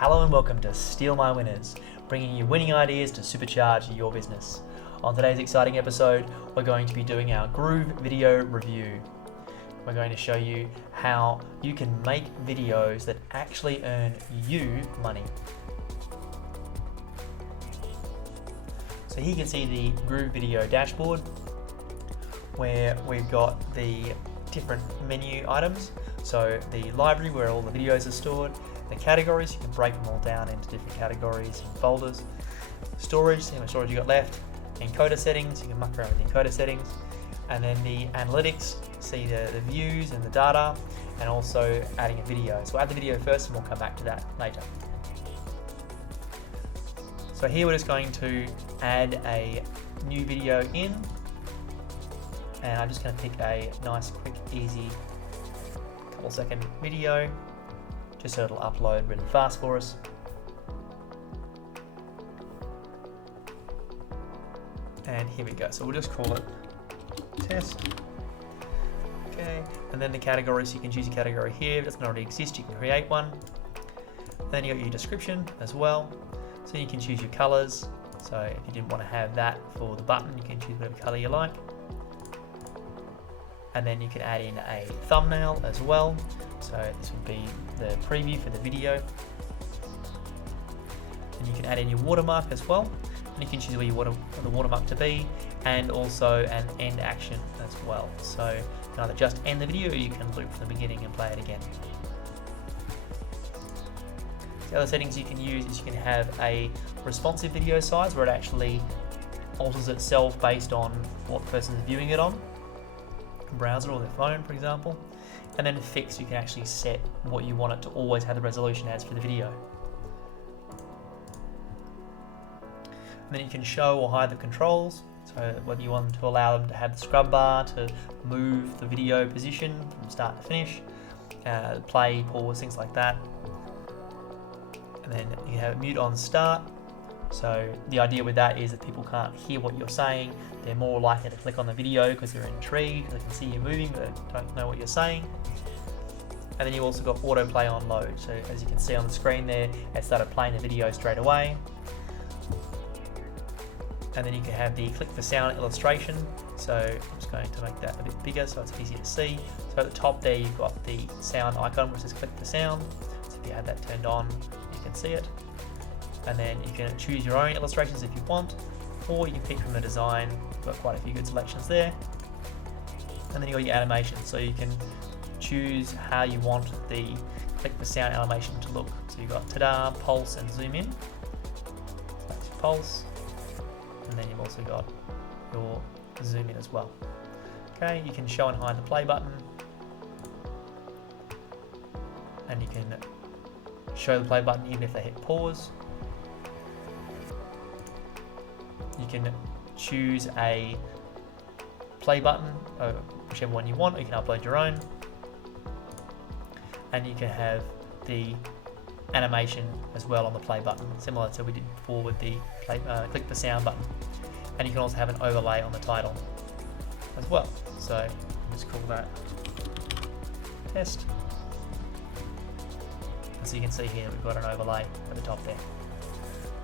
Hello and welcome to Steal My Winners, bringing you winning ideas to supercharge your business. On today's exciting episode, we're going to be doing our GrooveVideo review. We're going to show you how you can make videos that actually earn you money. So here you can see the GrooveVideo Dashboard, where we've got the different menu items. So the library, where all the videos are stored, the categories, you can break them all down into different categories and folders. Storage, see how much storage you got left. Encoder Settings, you can muck around with the encoder settings. And then the analytics, see the views and the data, and also adding a video. So we'll add the video first and we'll come back to that later. So here we're just going to add a new video in, and I'm just going to pick a nice, quick, easy, couple second video, just so it'll upload really fast for us. And here we go. So we'll just call it test. Okay, and then the categories, you can choose a category here. If it doesn't already exist, you can create one. Then you got your description as well. So you can choose your colors. So if you didn't want to have that for the button, you can choose whatever color you like. And then you can add in a thumbnail as well. So this would be the preview for the video. And you can add in your watermark as well. And you can choose where you want the watermark to be, and also an end action as well. So you can either just end the video, or you can loop from the beginning and play it again. The other settings you can use is you can have a responsive video size, where it actually alters itself based on what the person is viewing it on, browser or their phone, for example. And then fixed, you can actually set what you want it to always have the resolution as for the video. And then you can show or hide the controls, so whether you want to allow them to have the scrub bar to move the video position from start to finish, play, pause, things like that. And then you have mute on start. So the idea with that is that people can't hear what you're saying. They're more likely to click on the video because they're intrigued, they can see you moving but don't know what you're saying. And then you also got autoplay on load. So as you can see on the screen there, it started playing the video straight away. And then you can have the click for sound illustration. So I'm just going to make that a bit bigger so it's easier to see. So at the top there, you've got the sound icon, which is click for sound. So if you have that turned on, you can see it. And then you can choose your own illustrations if you want, or you can pick from the design. You've got quite a few good selections there. And then you got your animation. So you can choose how you want the click for sound animation to look. So you've got ta-da, pulse, and zoom in. So that's your pulse. And then you've also got your zoom in as well. Okay, you can show and hide the play button. And you can show the play button even if they hit pause. You can choose a play button, whichever one you want, or you can upload your own. And you can have the animation as well on the play button, similar to what we did before with the click the sound button. And you can also have an overlay on the title as well. So just call that test. And so you can see here we've got an overlay at the top there.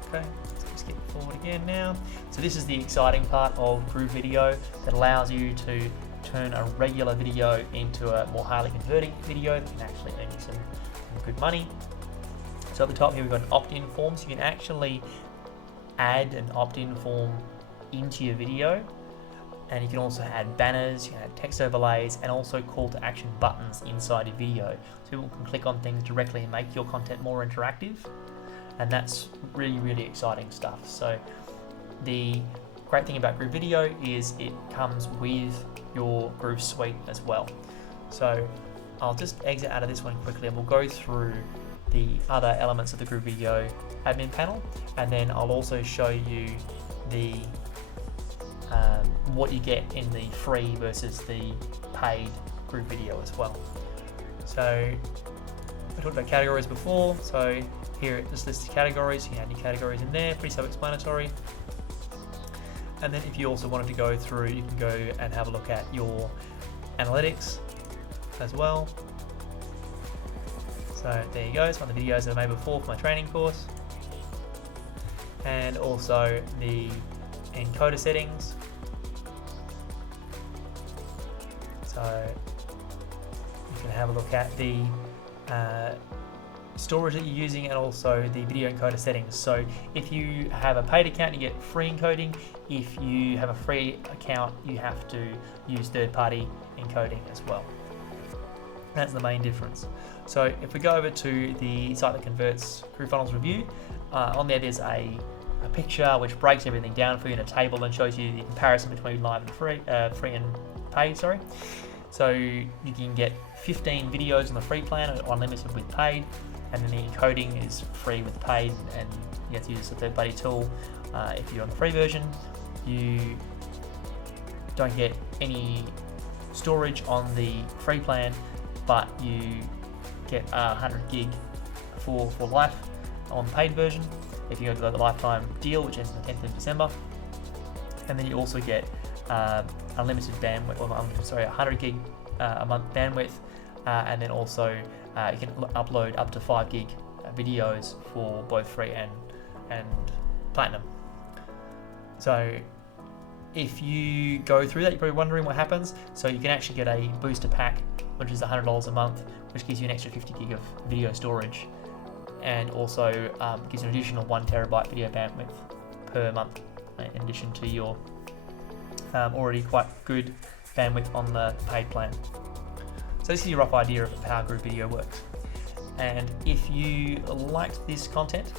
Okay, let's skip forward again now. So this is the exciting part of GrooveVideo that allows you to turn a regular video into a more highly converting video that can actually earn you some good money. So at the top here we've got an opt-in form, so you can actually add an opt-in form into your video, and you can also add banners, you can add text overlays, and also call to action buttons inside your video, so people can click on things directly and make your content more interactive, and that's really, really exciting stuff. So the great thing about GrooveVideo is it comes with your Groove Suite as well. So I'll just exit out of this one quickly and we'll go through the other elements of the GrooveVideo admin panel, and then I'll also show you the what you get in the free versus the paid GrooveVideo as well. So we talked about categories before, so here it just lists the categories. You can add new categories in there, pretty self-explanatory. And then if you also wanted to go through, you can go and have a look at your analytics as well. So So there you go, it's one of the videos that I made before for my training course. And also the encoder settings. So you can have a look at the storage that you're using and also the video encoder settings. So if you have a paid account, you get free encoding. If you have a free account, you have to use third-party encoding as well. That's the main difference. So if we go over to the site that converts GrooveFunnels Review, on there there's a picture which breaks everything down for you in a table and shows you the comparison between live and free and paid. So you can get 15 videos on the free plan, unlimited with paid, and then the encoding is free with paid, and you have to use a third-party tool. If you're on the free version, you don't get any storage on the free plan, but you get 100 gig for life on the paid version if you go to the lifetime deal, which ends on the 10th of December. And then you also get unlimited bandwidth, 100 gig a month bandwidth, and then also you can upload up to 5 gig videos for both free and platinum. So if you go through that, you're probably wondering what happens. So you can actually get a booster pack, which is $100 a month, which gives you an extra 50 gig of video storage, and also gives you an additional 1 terabyte video bandwidth per month, in addition to your already quite good bandwidth on the paid plan. So this is your rough idea of how GrooveVideo works. And if you liked this content,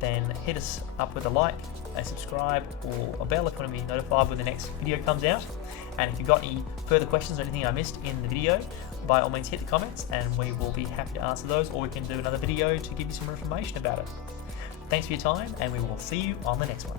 then hit us up with a like, a subscribe, or a bell if you want to be notified when the next video comes out. And if you've got any further questions or anything I missed in the video, by all means hit the comments and we will be happy to answer those, or we can do another video to give you some more information about it. Thanks for your time, and we will see you on the next one.